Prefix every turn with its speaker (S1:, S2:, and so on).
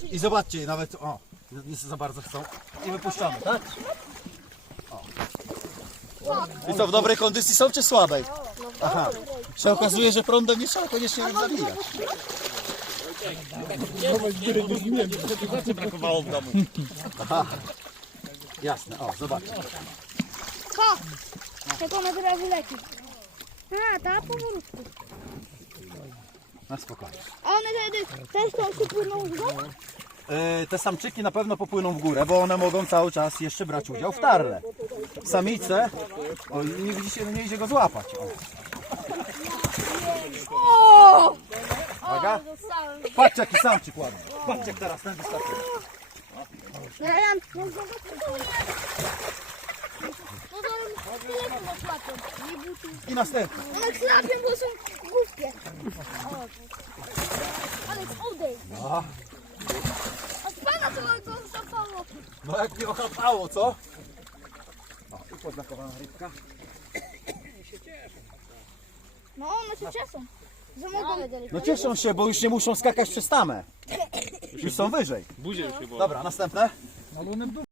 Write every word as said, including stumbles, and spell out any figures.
S1: I zobaczcie, nawet, o, nie za bardzo chcą. I wypuszczamy, tak? O. I co, w dobrej kondycji są czy słabej? Aha. Się okazuje, że prądem nie trzeba koniecznie ich zabijać.
S2: Brakowało w domu.
S1: Aha. Jasne, o, zobaczcie.
S3: Pa! Jak ona teraz wyleci. A, ta powolutku.
S1: Na spokojnie.
S3: A one wtedy też tą się płyną w górę?
S1: Yy, te samczyki na pewno popłyną w górę, bo one mogą cały czas jeszcze brać udział w tarle. Samice, o, nie widzicie, nie idzie go złapać. O.
S3: O!
S1: Uwaga.
S3: Dostałem.
S1: Patrzcie jaki samczyk ładny. Patrzcie jak teraz ten wystarczy.
S3: Ja mam... No to tyle chyba szlapią. Nie buty.
S1: I następny.
S3: One szlapią, bo są głupie. Ale odejdź.
S1: A,
S3: A z pana to go zapało.
S1: no jak mnie ochapało, co? O, i poznakowana rybka.
S3: No one się cieszą. Że mogą.
S1: No cieszą się, bo już nie muszą skakać przez tamę. Już są wyżej.
S2: Buzie już chyba.
S1: Dobra, następne.